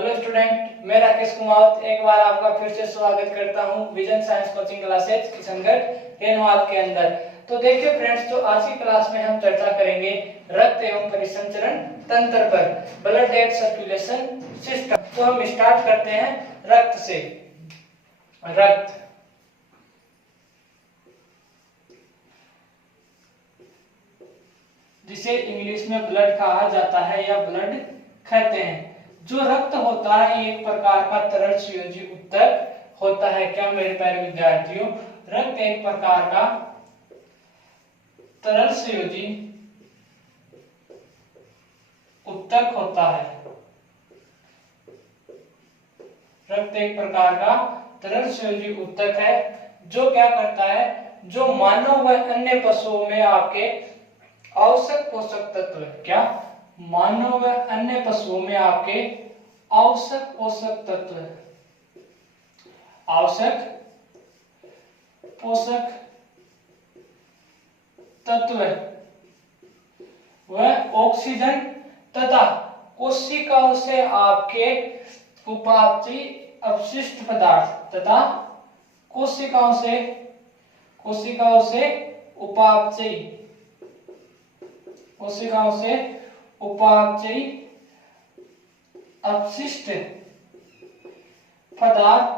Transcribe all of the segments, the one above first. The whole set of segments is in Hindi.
हेलो स्टूडेंट, मैं राकेश कुमार एक बार आपका फिर से स्वागत करता हूं vision science coaching classes Kishangarh renewal के अंदर। तो देखिए फ्रेंड्स, तो आज की क्लास में हम चर्चा करेंगे रक्त एवं परिसंचरण तंत्र पर, ब्लड एंड सर्कुलेशन सिस्टम। तो हम स्टार्ट करते हैं रक्त से। रक्त जिसे इंग्लिश में ब्लड कहा जाता है या ब्लड कहते हैं। जो रक्त होता है एक प्रकार का तरल संयोजी ऊतक होता है। क्या मेरे प्यारे विद्यार्थियों, रक्त एक प्रकार का तरल संयोजी ऊतक होता है। रक्त एक प्रकार का तरल संयोजी ऊतक है जो क्या करता है, जो मानव व अन्य पशुओं में आपके आवश्यक पोषक तत्व, क्या मानव व अन्य पशुओं में आपके आवश्यक पोषक तत्व, आवश्यक पोषक तत्व व ऑक्सीजन तथा कोशिकाओं से आपके उपापचयी अपशिष्ट पदार्थ तथा कोशिकाओं से उपापचयी अपशिष्ट पदार्थ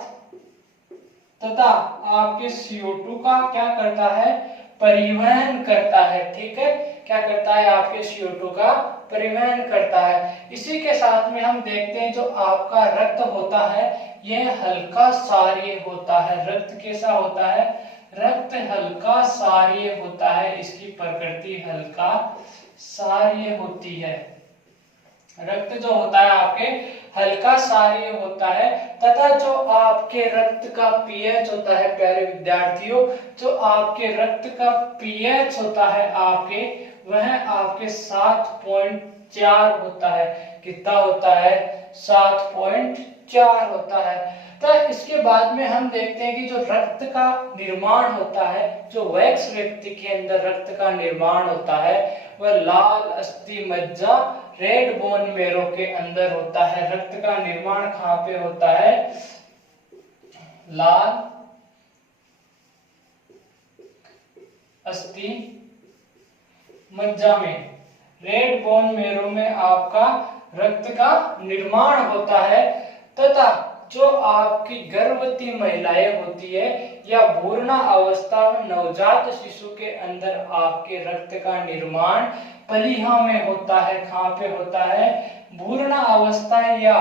तथा आपके CO2 का क्या करता है, परिवहन करता है। ठीक है, क्या करता है, आपके CO2 का परिवहन करता है। इसी के साथ में हम देखते हैं जो आपका रक्त होता है यह हल्का क्षारीय होता है। रक्त कैसा होता है, रक्त हल्का क्षारीय होता है। इसकी प्रकृति हल्का क्षारीय होती है। रक्त जो होता है आपके हल्का क्षारीय होता है तथा जो आपके रक्त का पीएच होता है, प्यारे विद्यार्थियों, जो आपके रक्त का पीएच होता है आपके, वह आपके 7.4 होता है। कितना होता है, 7.4 होता है। तो इसके बाद में हम देखते हैं कि जो रक्त का निर्माण होता है, जो वयस्क व्यक्ति के अंदर रक्त का निर्माण होता है वह लाल अस्थि मज्जा रेड बोन मेरो के अंदर होता है। रक्त का निर्माण कहां पे होता है, लाल अस्थि मज्जा में, रेड बोन मेरो में आपका रक्त का निर्माण होता है। तथा जो आपकी गर्भवती महिलाएं होती है या भ्रूण अवस्था में नवजात शिशु के अंदर आपके रक्त का निर्माण पलीहा में होता है। कहां पे होता है, भ्रूण अवस्था या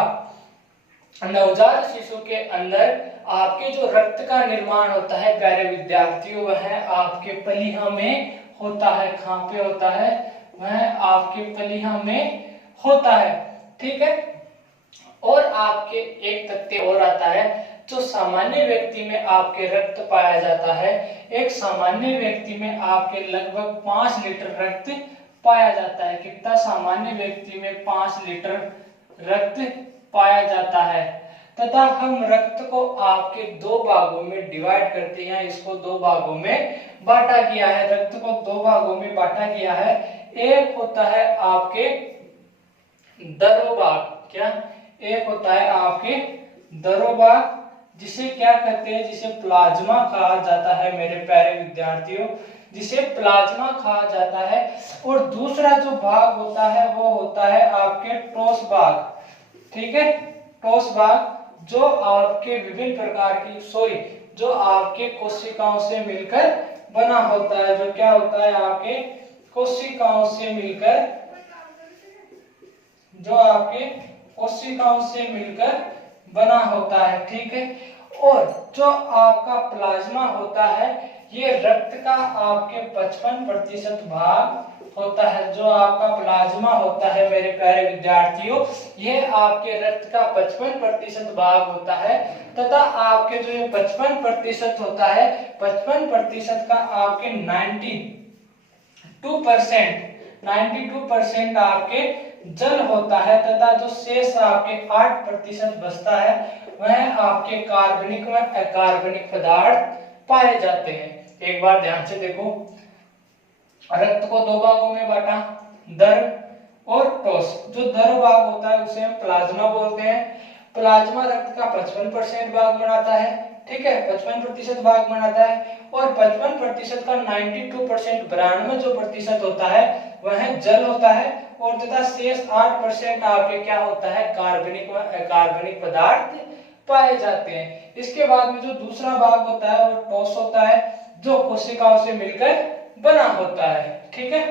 नवजात शिशु के अंदर आपके जो रक्त का निर्माण होता है प्यारे विद्यार्थियों, वह आपके पलीहा में होता है। कहां पे होता है, वह आपके पलीहा में होता है। ठीक है, और आपके एक तथ्य और आता है, जो सामान्य व्यक्ति में आपके रक्त पाया जाता है, एक सामान्य व्यक्ति में आपके लगभग 5 लीटर रक्त पाया जाता है। कितना, सामान्य व्यक्ति में 5 लीटर रक्त पाया जाता है। तथा हम रक्त को आपके 2 भागों में डिवाइड करते हैं, इसको 2 भागों में बांटा गया है। रक्त को 2 भागों में बांटा गया है। एक होता है आपके दरोभाग, क्या, एक होता है आपके दरोभाग, जिसे क्या कहते हैं, जिसे प्लाज्मा कहा जाता है मेरे प्यारे विद्यार्थियों, जिसे प्लाज्मा कहा जाता है। और दूसरा जो भाग होता है वो होता है आपके ठोस भाग। ठीक है, ठोस भाग जो आपके विभिन्न प्रकार की जो आपके कोशिकाओं से मिलकर बना होता है, जो क्या होता है आपके कोशिकाओं से मिलकर, जो आपके कोशिकाओं से मिलकर बना होता है। ठीक है, और जो आपका प्लाज्मा होता है ये रक्त का आपके 55% भाग होता है। जो आपका प्लाज्मा होता है मेरे प्यारे विद्यार्थियों, ये आपके रक्त का 55% भाग होता है। तथा आपके जो ये 55% होता है, 55% का आपके 92% आपके जल होता है। तथा जो शेष आपके 8% बचता है वह आपके कार्बनिक व अकार्बनिक पदार्थ पाए जाते हैं। एक बार ध्यान से देखो, रक्त को 2 भागों में बांटा, दर और ठोस। जो दर भाग होता है उसे हम प्लाज्मा बोलते हैं प्लाज्मा रक्त का 55% भाग बनाता है, ठीक है, 55% भाग बनाता है, और 55% का 92% 92% होता है वह जल होता है, और तथा शेष 8% आपके क्या होता है, कार्बनिक पदार्थ पाए जाते हैं। इसके बाद में जो दूसरा भाग होता है वो ठोस होता है, जो कोशिकाओं से मिलकर बना होता है, ठीक है।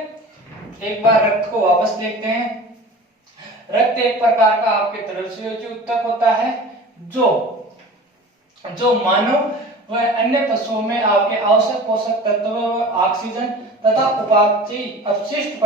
एक बार रक्त को वापस देखते हैं। रक्त एक प्रकार का आपके तरल संयोजी ऊतक होता है, जो जो मानव व अन्य पशुओं में आपके आवश्यक पोषक तत्वों व ऑक्सीजन तथा उपापचयी अपशिष्ट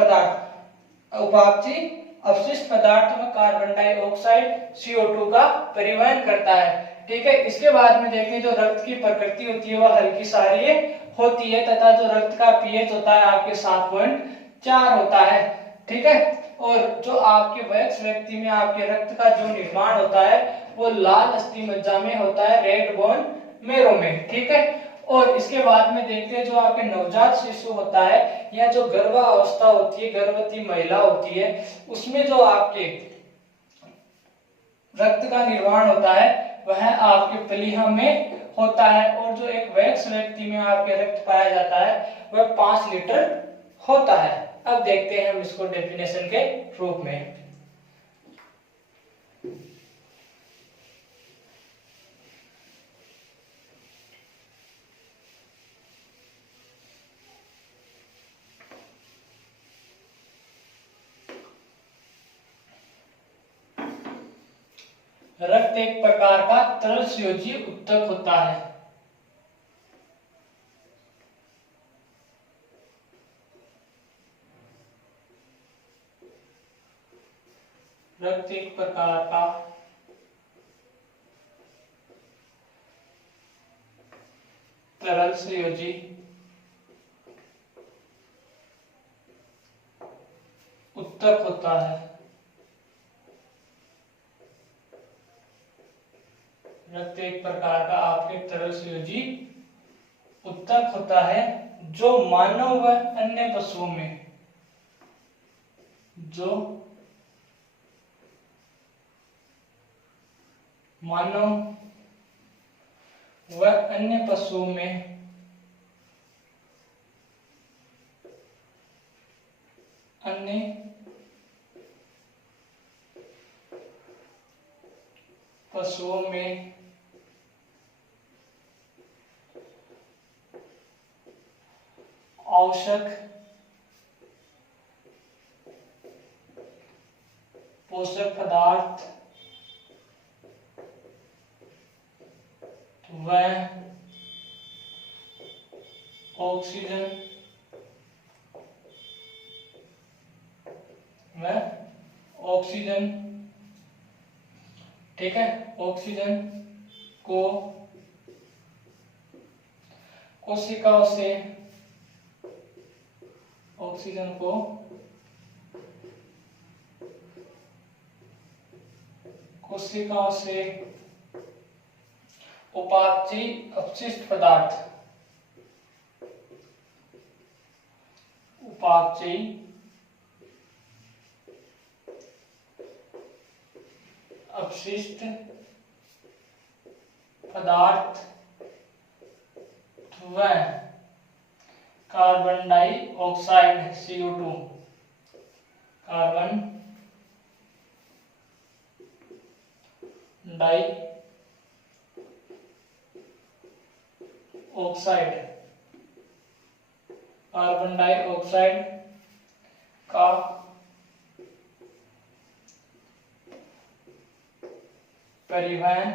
पदार्थ व कार्बन डाइऑक्साइड CO2 का परिवहन करता है, ठीक है। इसके बाद में देखते हैं जो रक्त की प्रकृति होती है वह हल्की क्षारीय होती है, तथा जो रक्त का पीएच होता है आपके 7.4 होता है, ठीक है। और जो आपके वयस्क व्यक्ति में आपके रक्त का जो निर्माण होता है वो लाल अस्थि मज्जा में होता है, रेड बोन मेरो में, ठीक है। और इसके बाद में देखते हैं जो आपके नवजात शिशु होता है या जो गर्भावस्था होती है, गर्भवती महिला होती है, उसमें जो आपके रक्त का निर्माण होता है वह आपके प्लीहा में होता है, और जो एक वयस्क व्यक्ति में आपके रक्त पाया जाता है वह 5 लीटर होता है। अब देखते हैं हम इसको डेफिनेशन के रूप में। रक्त एक प्रकार का तरल संयोजी ऊतक होता है। रक्त एक प्रकार का तरल संयोजी ऊतक होता है। रक्त एक प्रकार का आपके तरल संयोजी ऊतक होता है, जो मानव व अन्य पशुओं में अन्य पशुओं में आवश्यक पोषक पदार्थ व ऑक्सीजन, ठीक है, ऑक्सीजन को कोशिकाओं से उपापचयी अपशिष्ट पदार्थ व carbon dioxide CO2 carbon dioxide का परिवहन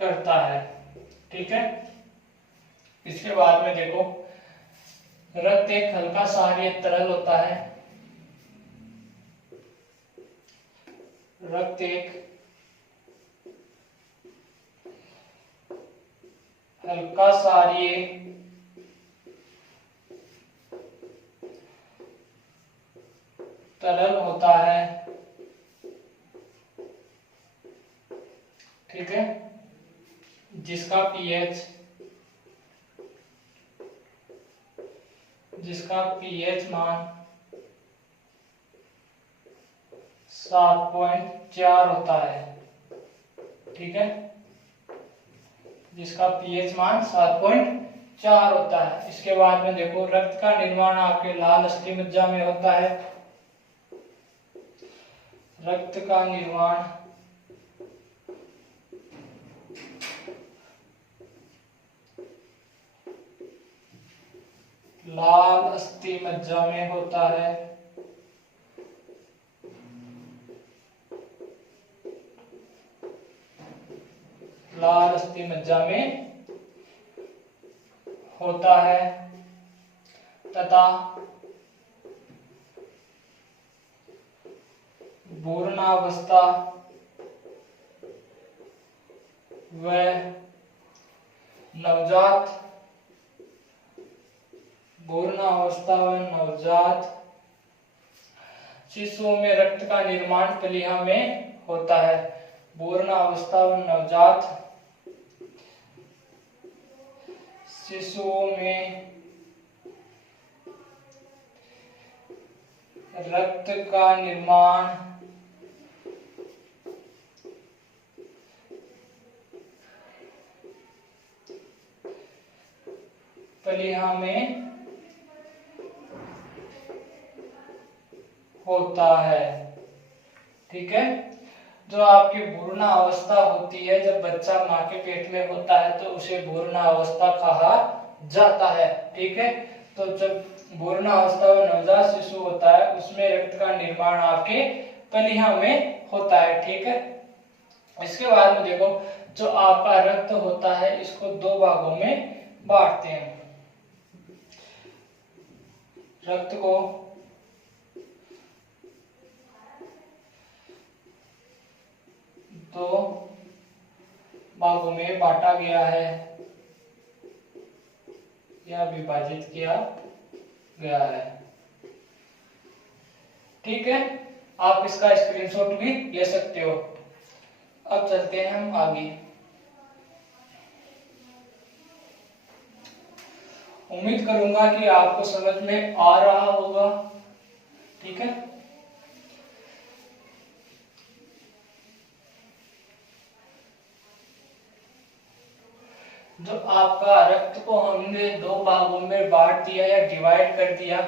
करता है, ठीक है। इसके बाद में देखो, रक्त एक हल्का क्षारीय तरल होता है। रक्त एक हल्का क्षारीय तरल होता है, ठीक है, जिसका पीएच मान 7.4 होता है, ठीक है, जिसका पीएच मान 7.4 होता है। इसके बाद में देखो रक्त का निर्माण आपके लाल अस्थि मज्जा में होता है। रक्त का निर्माण लाल अस्थि मज्जा में होता है। लाल अस्थि मज्जा में होता है तथा पूर्णावस्था व नवजात शिशुओं में रक्त का निर्माण प्लीहा में होता है। पूर्णावस्था व नवजात शिशुओं में रक्त का निर्माण प्लीहा में होता है, ठीक है। जो आपकी भ्रूणा अवस्था होती है, जब बच्चा माँ के पेट में होता है तो उसे भ्रूणा अवस्था कहा जाता है, ठीक है। तो जब भ्रूणा अवस्था में नवजात शिशु होता है उसमें रक्त का निर्माण आपके प्लीहा में होता है, ठीक है। इसके बाद में देखो जो आपका रक्त होता है इसको दो भागों में बांटते हैं। रक्त को दो भागों में बांटा गया है या विभाजित किया गया है, ठीक है। आप इसका स्क्रीनशॉट भी ले सकते हो। अब चलते हैं हम आगे। उम्मीद करूंगा कि आपको समझ में आ रहा होगा, ठीक है। जो आपका रक्त को हमने दो भागों में बांट दिया या डिवाइड कर दिया,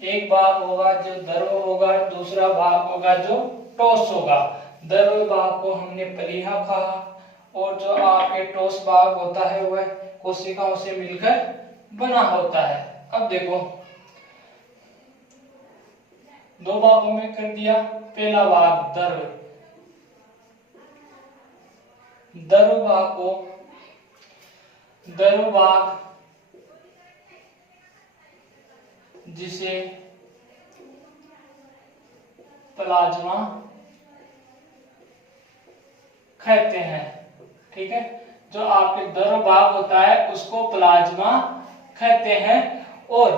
एक भाग होगा जो द्रव होगा, दूसरा भाग होगा जो ठोस होगा। द्रव भाग को हमने प्लीहा कहा और जो आपके ठोस भाग होता है वह कोशिकाओं से मिलकर बना होता है। अब देखो दो भागों में कर दिया। पहला भाग द्रव भाग जिसे प्लाज्मा कहते हैं, ठीक है। जो आपके द्रव भाग होता है उसको प्लाज्मा कहते हैं और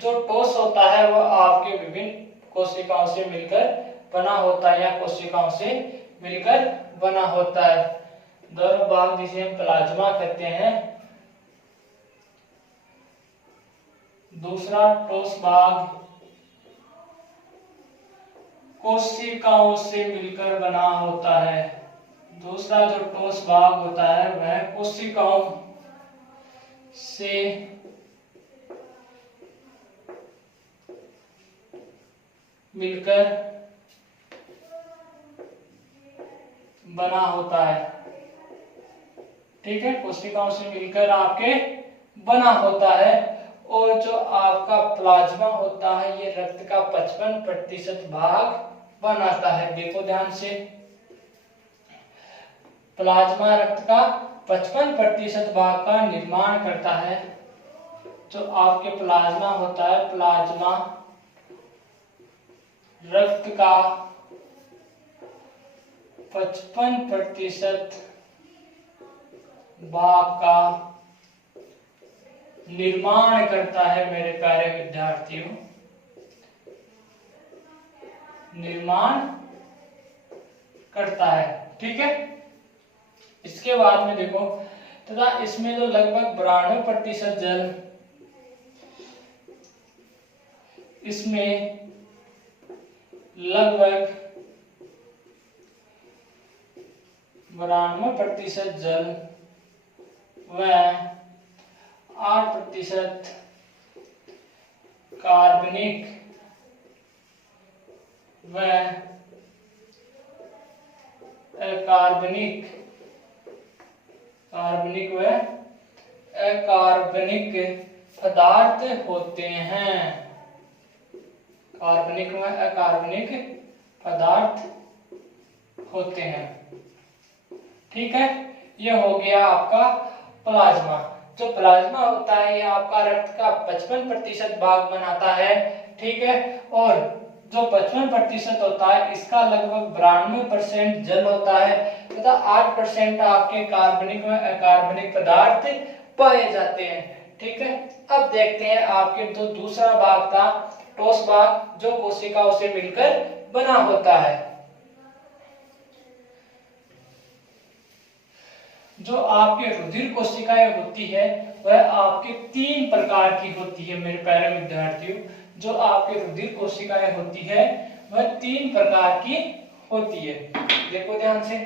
जो ठोस होता है वह आपके विभिन्न कोशिकाओं से मिलकर बना होता है या कोशिकाओं से मिलकर बना होता है। द्रव भाग जिसे हम प्लाज्मा कहते हैं। दूसरा ठोस भाग कोशिकाओं से मिलकर बना होता है। दूसरा जो ठोस भाग होता है वह कोशिकाओं से मिलकर बना होता है, ठीक है। कोशिकाओं से मिलकर आपके बना होता है। और जो आपका प्लाज्मा होता है ये रक्त का 55% भाग बनाता है। देखो ध्यान से, प्लाज्मा रक्त का 55% भाग का निर्माण करता है। जो आपके प्लाज्मा होता है, प्लाज्मा रक्त का 55% भाग का निर्माण करता है मेरे प्यारे विद्यार्थियों, निर्माण करता है, ठीक है। इसके बाद में देखो तथा इसमें जो लगभग 92% जल इसमें लगभग 92% जल व 8% कार्बनिक व अकार्बनिक पदार्थ होते हैं। कार्बनिक व अकार्बनिक पदार्थ होते हैं। ठीक है, ये हो गया आपका प्लाज्मा। जो प्लाज्मा होता है ये आपका रक्त का 55% भाग बनाता है। ठीक है, और जो 55% होता है इसका लगभग 92% जल होता है तथा 8% आपके कार्बनिक व अकार्बनिक पदार्थ पाए जाते हैं। ठीक है, अब देखते हैं आपके जो दूसरा भाग था ठोस भाग, जो कोशिकाओं से मिलकर बना होता है। जो आपके रुधिर कोशिकाएं होती है वह आपके 3 प्रकार की होती है मेरे प्यारे विद्यार्थियों। जो आपके रुधिर कोशिकाएं होती है वह 3 प्रकार की होती है। देखो ध्यान से,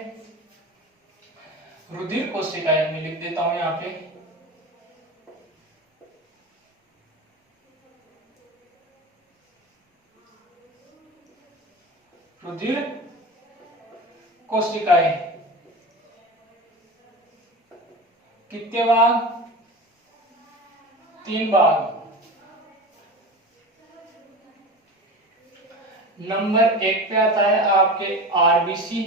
रुधिर कोशिकाएं मैं लिख देता हूं यहाँ पे। रुधिर कोशिकाएं कितने भाग? 3 भाग। नंबर 1 पे आता है आपके आरबीसी,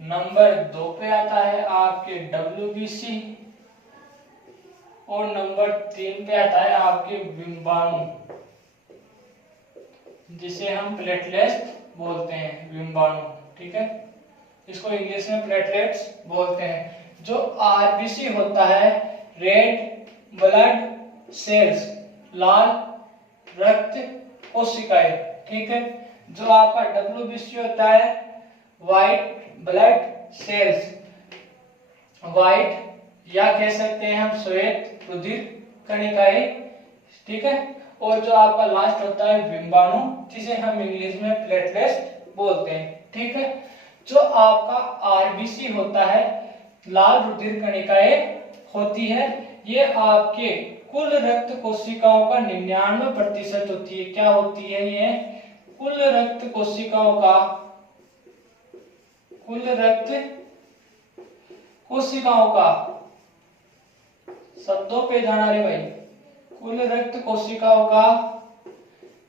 नंबर 2 पे आता है आपके डब्ल्यूबीसी और नंबर 3 पे आता है आपके विम्बाणु, जिसे हम प्लेटलेट्स बोलते हैं, विम्बाणु। ठीक है, इसको इंग्लिश में प्लेटलेट्स बोलते हैं। जो आरबीसी होता है रेड ब्लड सेल्स, लाल रक्त कोशिकाएं। ठीक है, जो आपका डब्ल्यूबीसी होता है व्हाइट ब्लड सेल्स, व्हाइट या कह सकते हैं हम श्वेत रुधिर कणिकाएं। ठीक है, और जो आपका लास्ट होता है विम्बाणु, जिसे हम इंग्लिश में प्लेटलेट्स बोलते हैं। ठीक है, जो आपका आरबीसी होता है लाल रुधिर कणिकाएं होती है, ये आपके कुल रक्त कोशिकाओं का 99% होती है। क्या होती है ये? कुल रक्त कोशिकाओं का, कुल रक्त कोशिकाओं का, शब्दों पे जाना रे भाई, कुल रक्त कोशिकाओं का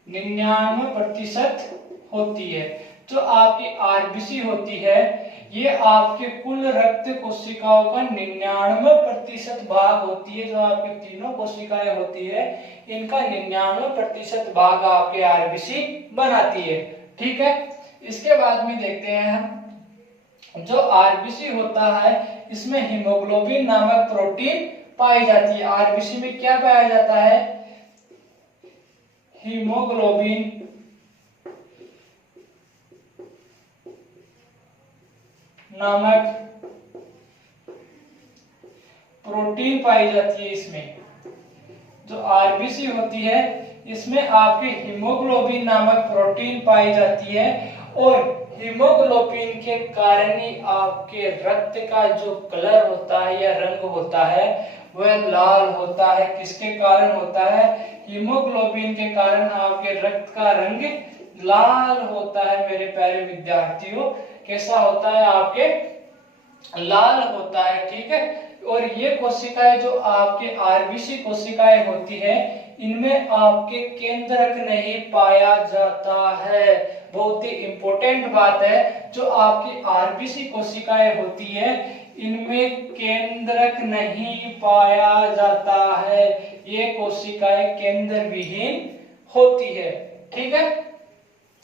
99% होती है। जो आपकी आरबीसी होती है ये आपके कुल रक्त कोशिकाओं का 99% भाग होती है। जो आपकी तीनों कोशिकाएं होती है इनका 99% भाग आपके आरबीसी बनाती है। ठीक है, इसके बाद में देखते हैं हम, जो आरबीसी होता है इसमें हीमोग्लोबिन नामक प्रोटीन पाई जाती है। आरबीसी में क्या पाया जाता है? हीमोग्लोबिन नामक प्रोटीन पाई जाती है। इसमें जो आरबीसी होती है इसमें आपके हीमोग्लोबिन नामक प्रोटीन पाई जाती है, और हीमोग्लोबिन के कारण ही आपके रक्त का जो कलर होता है या रंग होता है वह लाल होता है। किसके कारण होता है? हीमोग्लोबिन के कारण आपके रक्त का रंग लाल होता है मेरे प्यारे विद्यार्थियों। कैसा होता है? आपके लाल होता है। ठीक है, और ये कोशिकाएं जो आपके आरबीसी कोशिकाएं होती है इनमें आपके केंद्रक नहीं पाया जाता है। बहुत ही इंपॉर्टेंट बात है, जो आपकी आरबीसी कोशिकाएं होती है इनमें केंद्रक नहीं पाया जाता है। ये कोशिकाएं केंद्र विहीन होती है। ठीक है,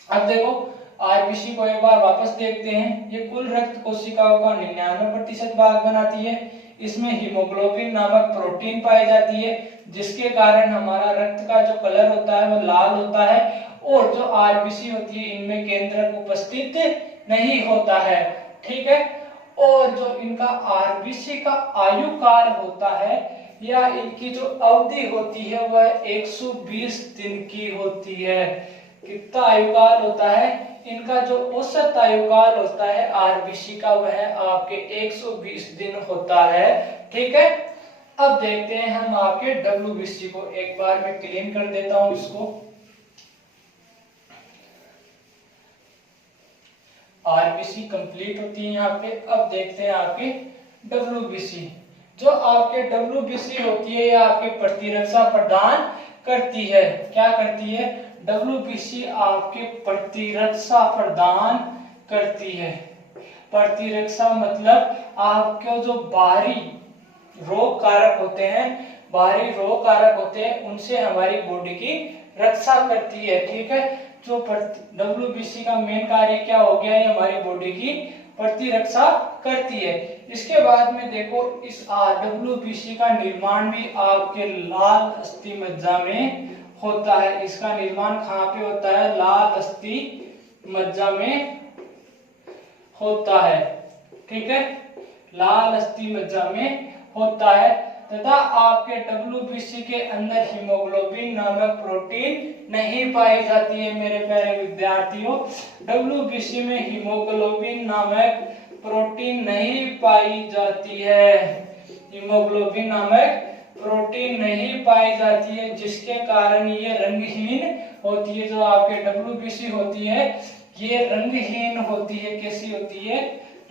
अब देखो आरबीसी को एक बार वापस देखते हैं। ये कुल रक्त कोशिकाओं का 99% भाग बनाती है। इसमें हीमोग्लोबिन नामक प्रोटीन पाई जाती है, जिसके कारण हमारा रक्त का जो कलर होता है वो लाल होता है। और जो आरबीसी होती है इनमें केंद्रक उपस्थित नहीं होता है। ठीक है, और जो इनका आरबीसी का आयु काल होता है या इनकी जो अवधि होती है वह 120 दिन की होती है। कितना आयुकाल होता है, इनका जो औसत आयुकाल होता है आरबीसी का वह आपके 120 दिन होता है। ठीक है, अब देखते हैं हम आपके डब्ल्यूबीसी को। एक बार मैं क्लीन कर देता हूं इसको। आरबीसी कंप्लीट होती है यहाँ पे। अब देखते हैं आपके डब्ल्यूबीसी। जो आपके डब्ल्यूबीसी होती है, यह आपकी प्रतिरक्षा प्रदान करती है। क्या करती है? डब्ल्यूबीसी आपके प्रतिरक्षा प्रदान करती है। प्रतिरक्षा मतलब आपके जो बाहरी रोग कारक होते हैं, बाहरी रोग कारक होते हैं, उनसे हमारी बॉडी की रक्षा करती है। ठीक है, जो डब्ल्यूबीसी का मेन कार्य क्या हो गया है? हमारी बॉडी की प्रतिरक्षा करती है। इसके बाद में देखो, इस डब्ल्यूबीसी का निर्माण भी आपके लाल अस्थि मज्जा में होता है। इसका निर्माण कहाँ पे होता है? लाल अस्थि मज्जा में होता है। ठीक है, लाल अस्थि मज्जा में होता है। तथा आपके डब्ल्यूबीसी के अंदर हीमोग्लोबिन नामक प्रोटीन नहीं पाई जाती है। मेरे प्यारे विद्यार्थियों, डब्ल्यूबीसी में हीमोग्लोबिन नामक प्रोटीन नहीं पाई जाती है। हीमोग्लोबिन नामक प्रोटीन नहीं पाई जाती है, जिसके कारण ये रंगहीन होती है। जो आपके डब्ल्यूबीसी होती है, ये रंगहीन होती है। कैसी होती है?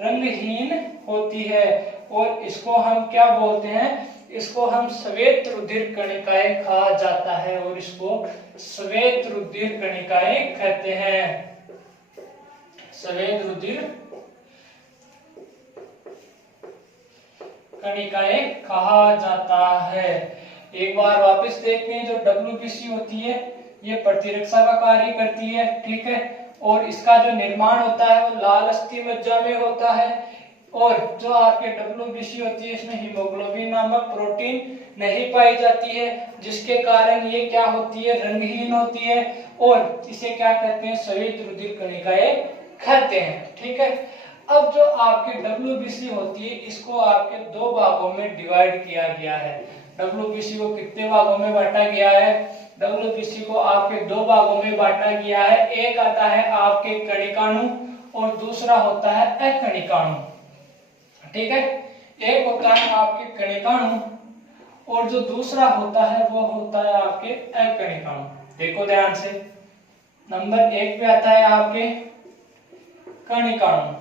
रंगहीन होती है। और इसको हम क्या बोलते हैं? इसको हम श्वेत रुधिर कणिकाएं कहा जाता है, और इसको श्वेत रुधिर कणिकाएं कहते हैं। श्वेत रुधिर कणिकाएं कहा जाता है। एक बार वापस देखते हैं, जो डब्ल्यूबीसी होती है, ये प्रतिरक्षा का कार्य करती है। ठीक है, और इसका जो निर्माण होता है वो लाल अस्थि मज्जा में होता है। और जो आपके डब्ल्यूबीसी होती है, इसमें हीमोग्लोबिन नामक प्रोटीन नहीं पाई जाती है, जिसके कारण ये क्या होती है? रंगहीन होती है। और इसे क्या कहते हैं? श्वेत रुधिर कणिकाएं कहते हैं। ठीक है, अब जो आपकी डब्ल्यूबीसी होती है, इसको आपके दो भागों में डिवाइड किया गया है। डब्ल्यूबीसी को कितने भागों में बांटा गया है? डब्ल्यूबीसी को आपके दो भागों में बांटा गया है। एक आता है आपके कणिकाणु और दूसरा होता है अकणिकाणु। ठीक है, एक होता है आपके कणिकाणु और जो दूसरा होता है वो होता है आपके अकणिकाणु। देखो ध्यान से, नंबर 1 पे आता है आपके कणिकाणु।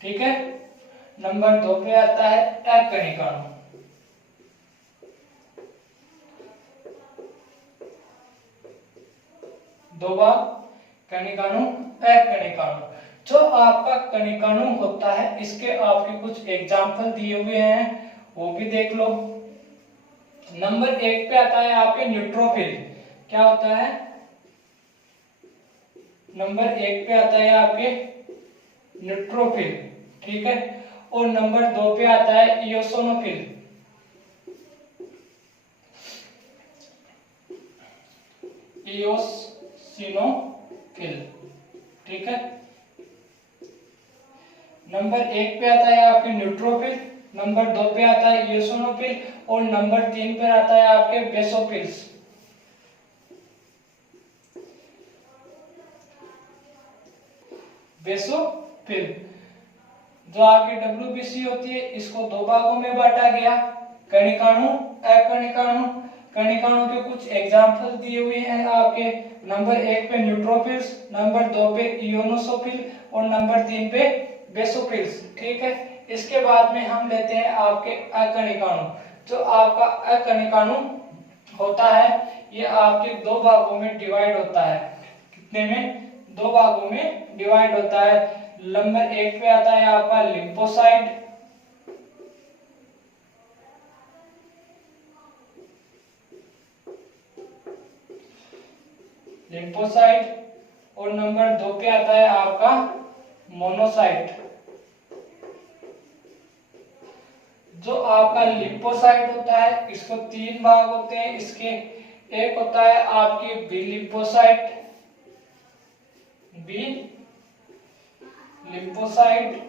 ठीक है, नंबर 2 पे आता है अकणिकाणु। दो भाग, कणिकाणु अकणिकाणु। जो आपका कणिकाणु होता है, इसके आपके कुछ एग्जाम्पल दिए हुए हैं, वो भी देख लो। नंबर 1 पे आता है आपके न्यूट्रोफिल। क्या होता है? नंबर 1 पे आता है आपके न्यूट्रोफिल। ठीक है, और नंबर 2 पे आता है इयोसिनोफिल। इयोसिनोफिल। ठीक है, नंबर 1 पे आता है आपके न्यूट्रोफिल, नंबर 2 पे आता है इयोसिनोफिल और नंबर 3 पे आता है आपके बेसोफिल्स। बेसोफिल। जो आपकी डब्ल्यूबीसी होती है, इसको दो भागों में बांटा गया, कणिकाणु अकणिकाणु। कणिकाणु के कुछ एग्जाम्पल दिए हुए हैं आपके। नंबर 1 पे न्यूट्रोफिल्स, नंबर 2 पे इयोनोसोफिल और नंबर 3 पे बेसोफिल्स। ठीक है, इसके बाद में हम लेते हैं आपके अकणिकाणु। जो आपका अकणिकाणु होता है, ये आपके दो भागों में डिवाइड होता है। कितने में? दो भागों में डिवाइड होता है। नंबर 1 पे आता है आपका लिम्फोसाइट, लिम्फोसाइट और नंबर 2 पे आता है आपका मोनोसाइट। जो आपका लिम्फोसाइट होता है, इसको 3 भाग होते हैं इसके। एक होता है आपकी बी लिम्फोसाइट, बी लिम्फोसाइट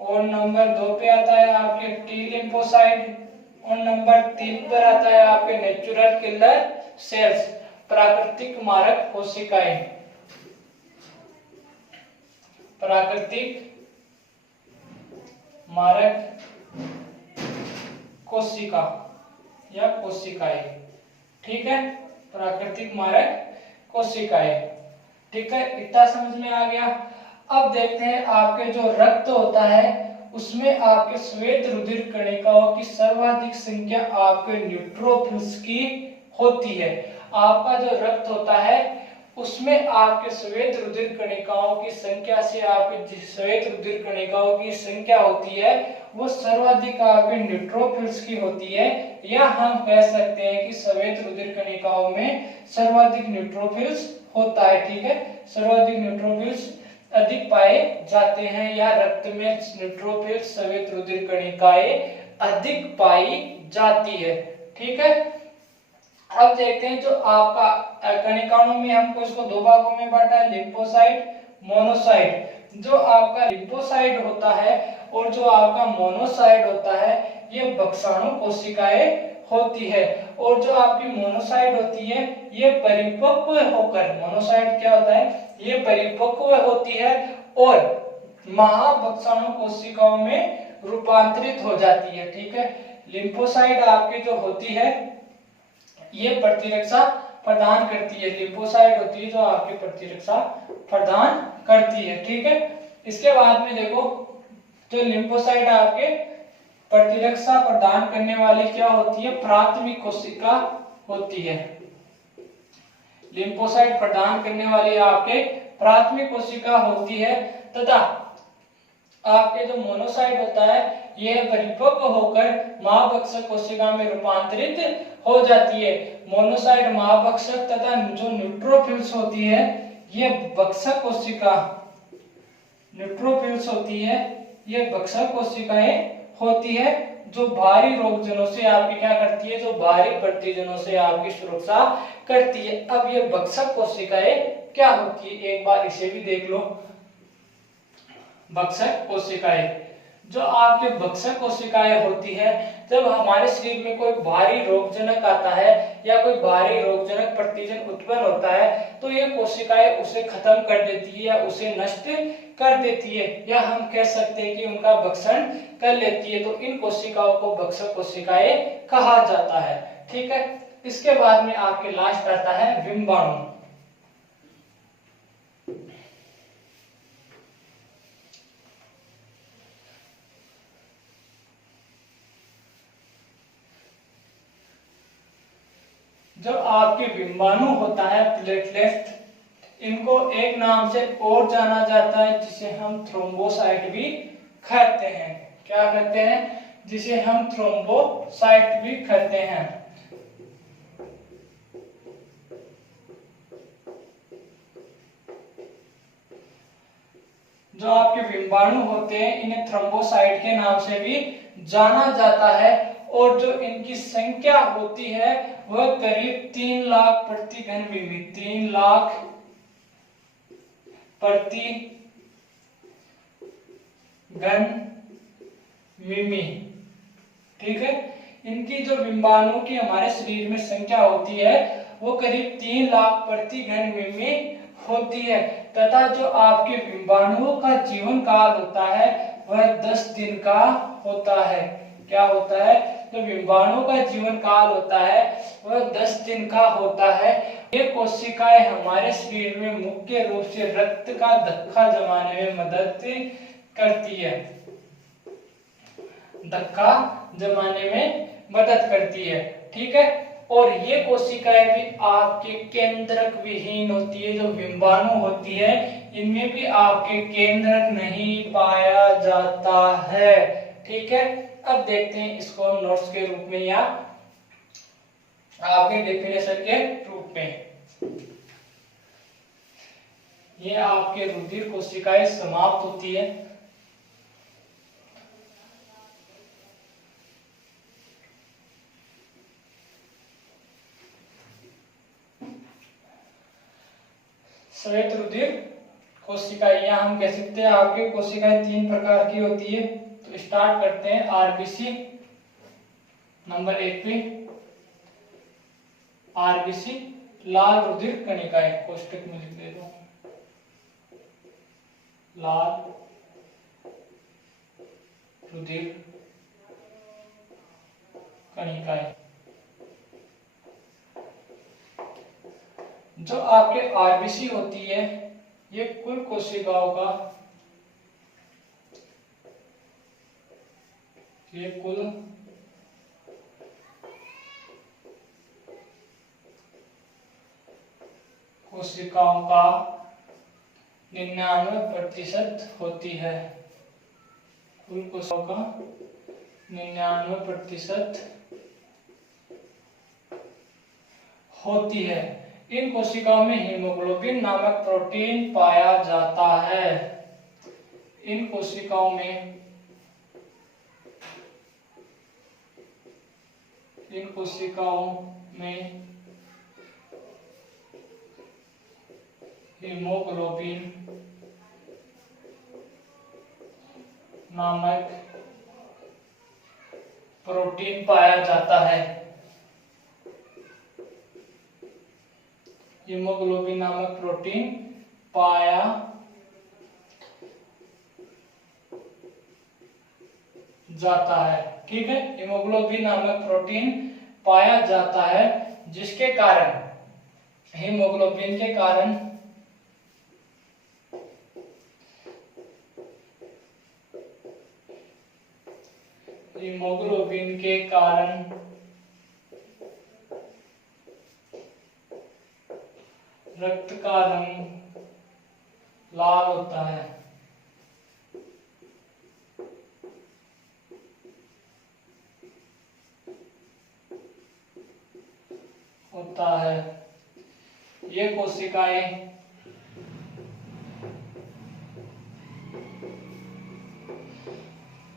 और नंबर 2 पे आता है आपके टी लिम्फोसाइट और नंबर 3 पर आता है आपके नेचुरल किलर सेल्स, प्राकृतिक मारक कोशिकाएं। प्राकृतिक मारक कोशिका या कोशिकाएं, ठीक है, प्राकृतिक मारक कोशिकाएं, ठीक है, इतना समझ में आ गया। अब देखते हैं आपके जो रक्त होता है उसमें आपके श्वेत रुधिर कणिकाओं की सर्वाधिक संख्या आपके न्यूट्रोफिल्स की होती है। आपका जो रक्त होता है उसमें आपके श्वेत रुधिर कणिकाओं की संख्या से आपके श्वेत रुधिर कणिकाओं की संख्या होती है वो सर्वाधिक आपके न्यूट्रोफिल्स की होती है, या हम कह सकते हैं कि श्वेत रुधिर कणिकाओं में सर्वाधिक न्यूट्रोफिल्स होता है, ठीक है, सर्वाधिक न्यूट्रोफिल्स अधिक पाए जाते हैं, या रक्त में न्यूट्रोफिल्स श्वेत रुधिर कणिकाएं अधिक पाई जाती है, ठीक है। अब देखते हैं जो आपका कणिकाओं में हमको इसको दो भागों में बांटा है, लिम्फोसाइट, मोनोसाइट। जो आपका लिम्फोसाइट होता है और जो आपका मोनोसाइट होता है ये वक्षाणु कोशिकाएं होती है, और जो आपकी मोनोसाइट होती है ये परिपक्व होकर, मोनोसाइट क्या होता है, ये परिपक्व होती है और महावक्षाणु कोशिकाओं में रूपांतरित हो जाती है, ठीक है। लिम्फोसाइट आपकी जो होती है ये प्रतिरक्षा प्रदान करती है, लिम्फोसाइट होती है जो आपकी प्रतिरक्षा प्रदान करती है, ठीक है। इसके बाद में देखो जो लिम्फोसाइट आपके प्रतिरक्षा प्रदान करने वाली क्या होती है, प्राथमिक कोशिका होती है। लिम्फोसाइट प्रदान करने वाली आपके प्राथमिक कोशिका होती है, तथा आपके जो मोनोसाइट होता है यह परिपक्व होकर महाभक्षक कोशिका में रूपांतरित हो जाती है। मोनोसाइट महाभक्षक तथा जो न्यूट्रोफिल्स होती है ये भक्षक कोशिका, न्यूट्रोफिल्स होती है ये भक्षक कोशिकाएं होती है जो भारी रोगजनों से आपकी क्या करती है, जो भारी प्रतिजनों से आपकी सुरक्षा करती है। अब ये भक्षक कोशिकाएं क्या होती है, एक बार इसे भी देख लो। भक्षक कोशिकाएं, जो आपके भक्षक कोशिकाएं होती है जब हमारे शरीर में कोई भारी रोगजनक आता है या कोई भारी रोगजनक प्रतिजन उत्पन्न होता है तो ये कोशिकाएं उसे खत्म कर देती है या उसे नष्ट कर देती है, या हम कह सकते हैं कि उनका भक्षण कर लेती है, तो इन कोशिकाओं को भक्षक कोशिकाएं कहा जाता है, ठीक है। इसके बाद में आपके लास्ट आता है विम्बाणु। जब आपके विम्बाणु होता है प्लेटलेट, इनको एक नाम से और जाना जाता है जिसे हम थ्रोम्बोसाइट भी कहते हैं। क्या कहते हैं, जिसे हम थ्रोम्बोसाइट भी कहते हैं। जो आपके विम्बाणु होते हैं इन्हें थ्रोम्बोसाइट के नाम से भी जाना जाता है, और जो इनकी संख्या होती है वह करीब 3 लाख प्रति घन मिमी, 3 लाख प्रति घन मिमी, ठीक है। इनकी जो विम्बाणु की हमारे शरीर में संख्या होती है वो करीब 3 लाख प्रति घन मिमी होती है, तथा जो आपके विम्बाणुओं का जीवन काल होता है वह 10 दिन का होता है। क्या होता है, तो विम्बाणु का जीवन काल होता है वह 10 दिन का होता है। ये कोशिकाएं हमारे शरीर में मुख्य रूप से रक्त का धक्का जमाने में मदद करती है, धक्का जमाने में मदद करती है, ठीक है। और ये कोशिकाएं भी आपके केंद्रक विहीन होती है। जो विम्बाणु होती है इनमें भी आपके केंद्रक नहीं पाया जाता है, ठीक है। अब देखते हैं इसको हम नोट्स के रूप में या आपके डेफिनेशन के रूप में। ये आपके रुधिर कोशिकाएं समाप्त होती है श्वेत रुधिर कोशिकाएं, या हम कह सकते हैं आपकी कोशिकाएं 3 प्रकार की होती है। तो स्टार्ट करते हैं आरबीसी, नंबर 1 पे आरबीसी लाल रुधिर कणिकाएं, कोष्टक में लिख देता हूं, लाल रुधिर कणिकाएं। जो आपके आरबीसी होती है ये कुल कोशिकाओं का, ये कुल कोशिकाओं का 99% होती है, कुल कोशिकाओं का 99% होती है। इन कोशिकाओं में हीमोग्लोबिन नामक प्रोटीन पाया जाता है। इन कोशिकाओं में हीमोग्लोबिन नामक प्रोटीन पाया जाता है। हीमोग्लोबिन नामक प्रोटीन पाया जाता है। ठीक है, हीमोग्लोबिन नामक प्रोटीन पाया जाता है, जिसके कारण हीमोग्लोबिन के कारण रक्त का रंग लाल होता है। ये कोशिकाएं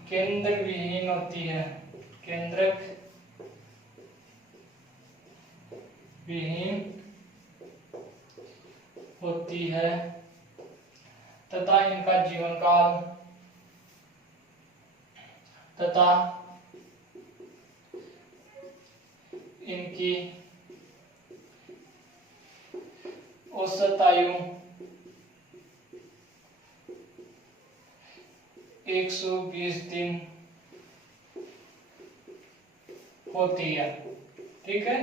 केंद्र विहीन होती है, केंद्रक विहीन होती है तथा इनका जीवन काल तथा इनकी औसत आयु 120 दिन होती है। ठीक है,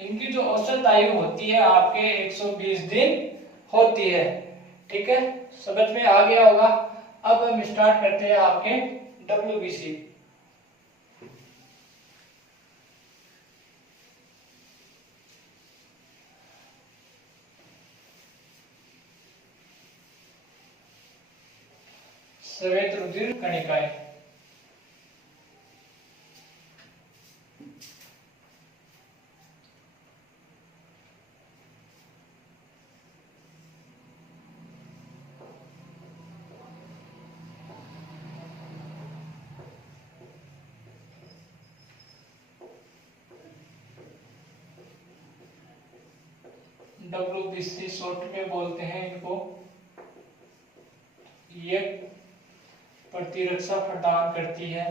इनकी जो औसत आयु होती है आपके 120 दिन होती है। ठीक है, समझ में आ गया होगा। अब हम स्टार्ट करते हैं आपके डब्ल्यूबीसी। श्वेत रुधिर कणिकाएं। डब्ल्यूबीसी शॉर्ट में बोलते हैं इनको। ये प्रतिरक्षा प्रदान करती है,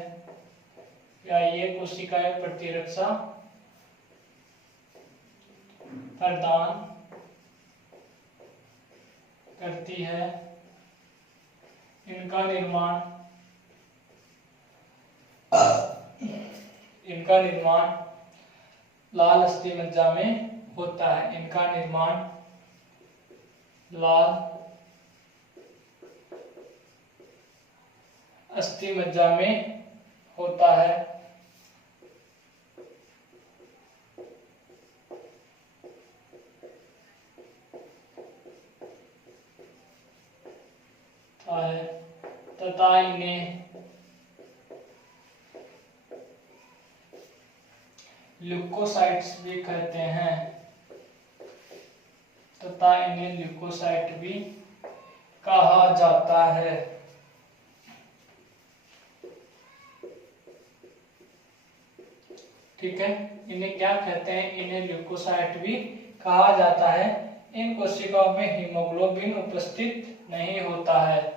या ये कोशिकाएं प्रतिरक्षा प्रदान करती है। इनका निर्माण लाल अस्थिमज्जा में होता है। इनका निर्माण लाल अस्थिमज्जा में होता है। तथा इन्हें ल्यूकोसाइट्स भी कहते हैं। तथा इन्हें ल्यूकोसाइट भी कहा जाता है। ठीक है, इन्हें क्या कहते हैं? इन्हें ल्यूकोसाइट भी कहा जाता है। इन कोशिकाओं में हीमोग्लोबिन उपस्थित नहीं होता है।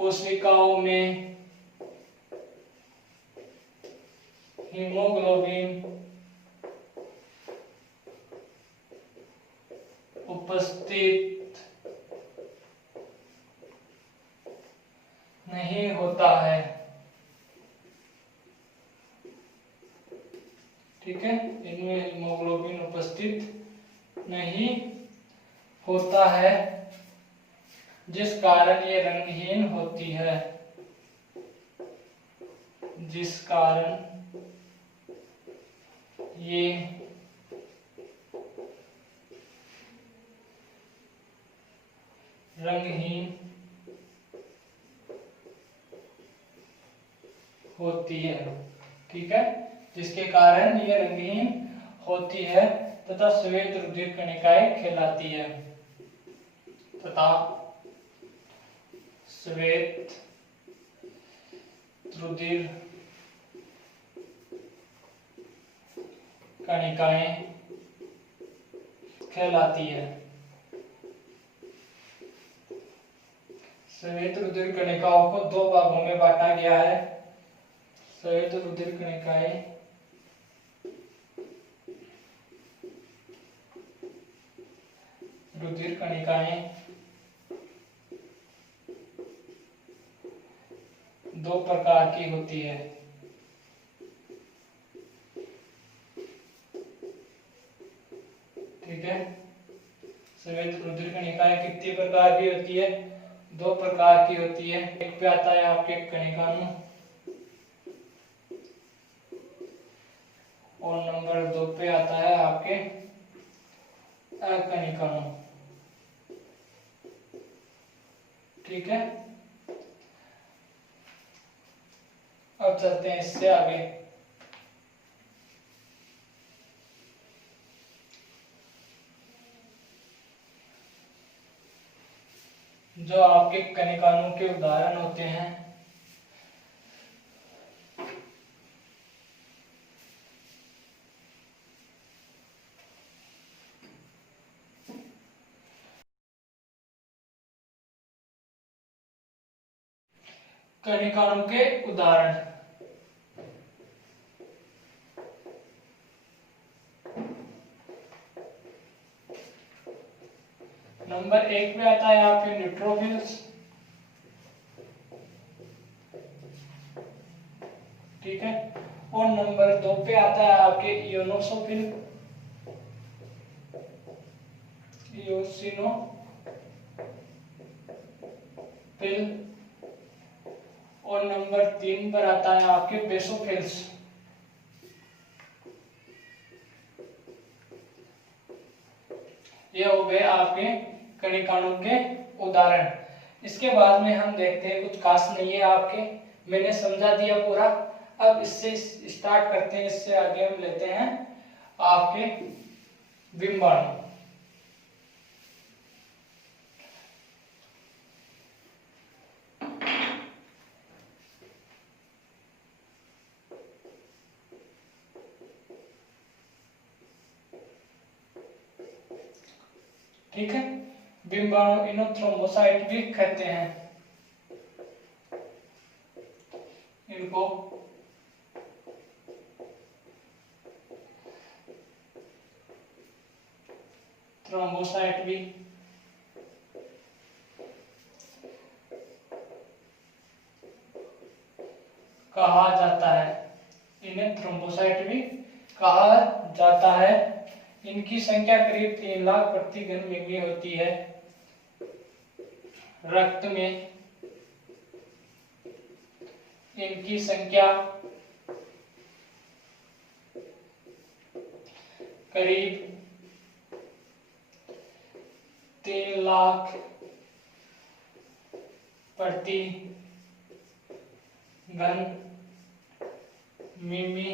कोशिकाओं में हीमोग्लोबिन उपस्थित नहीं होता है। ठीक है, इनमें हीमोग्लोबिन उपस्थित नहीं होता है, जिस कारण ये रंगहीन होती है। जिस कारण ये रंगहीन होती है। ठीक है, जिसके कारण ये रंगहीन होती है तथा श्वेत रुधिर कणिकाएं कहलाती है। तथा श्वेत रुधिर कणिकाएं कहलाती है। श्वेत रुधिर कणिकाओं को दो भागों में बांटा गया है। श्वेत रुधिर कणिकाएं रुधिर कणिकाएं दो प्रकार की होती है। ठीक है, श्वेत रुधिर कणिकाएं कितनी प्रकार की होती है? दो प्रकार की होती है। एक पे आता है आपके कणिकाणु और नंबर 2 पे आता है आपके अकणिकाणु। ठीक है, अब चलते हैं इससे आगे। जो आपके कणिकाणु के उदाहरण होते हैं कणिकाणु के उदाहरण नंबर 1 पे आता है आपके न्यूट्रोफिल्स। ठीक है, और नंबर 2 पे आता है आपके इयोनोसोफिल, इयोसिनोफिल, और नंबर 3 पर आता है आपके बेसोफिल्स। ये हो गए आपके कणिकाणु के उदाहरण। इसके बाद में हम देखते हैं, कुछ खास नहीं है आपके, मैंने समझा दिया पूरा। अब इससे स्टार्ट करते हैं, इससे आगे हम लेते हैं आपके बिंबाणु। ठीक है, बिंबाणु इन्हें थ्रोम्बोसाइट भी कहते हैं। इनको थ्रोम्बोसाइट भी कहा जाता है। इन्हें थ्रोम्बोसाइट भी कहा जाता है। इनकी संख्या करीब 3 लाख प्रति घन मिली होती है। रक्त में इनकी संख्या करीब 3 लाख प्रति घन मिमी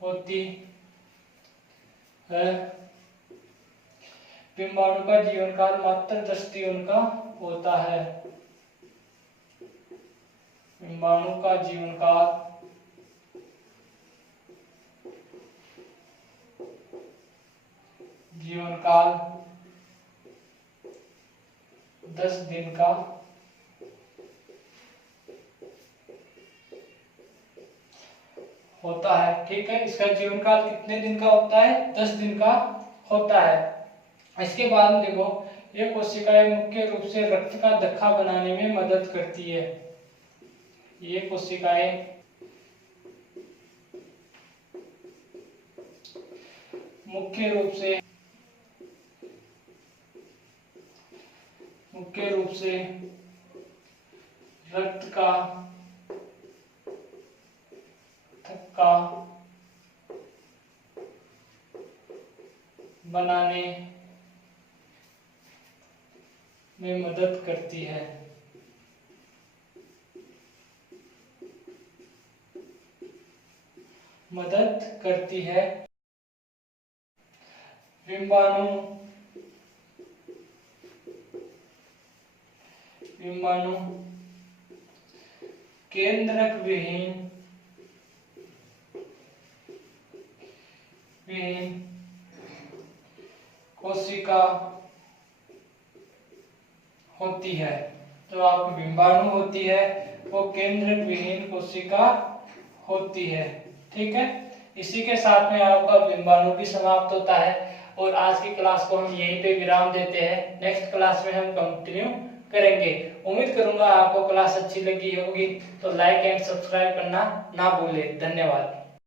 होती है। बिंबाणु का जीवन काल मात्र 10 दिनों का होता है। बिंबाणु का जीवन काल 10 10 दिन का होता है। ठीक है, इसका जीवन काल कितने दिन का होता है? 10 दिन का होता है। इसके बाद में देखो, ये कोशिकाएं मुख्य रूप से रक्त का दख्खा बनाने में मदद करती है। ये कोशिकाएं मुख्य रूप से रक्त का थक्का बनाने में मदद करती है। विम्बाणु केंद्रक विहीन कोशिका होती है। जो आपकी विम्बाणु होती है वो केंद्रक विहीन कोशिका होती है। ठीक है, इसी के साथ में आपका विम्बाणु भी समाप्त होता है और आज की क्लास को हम यहीं पे विराम देते हैं। नेक्स्ट क्लास में हम कंटिन्यू करेंगे। उम्मीद करूंगा आपको क्लास अच्छी लगी होगी, तो लाइक एंड सब्सक्राइब करना ना भूलें। धन्यवाद।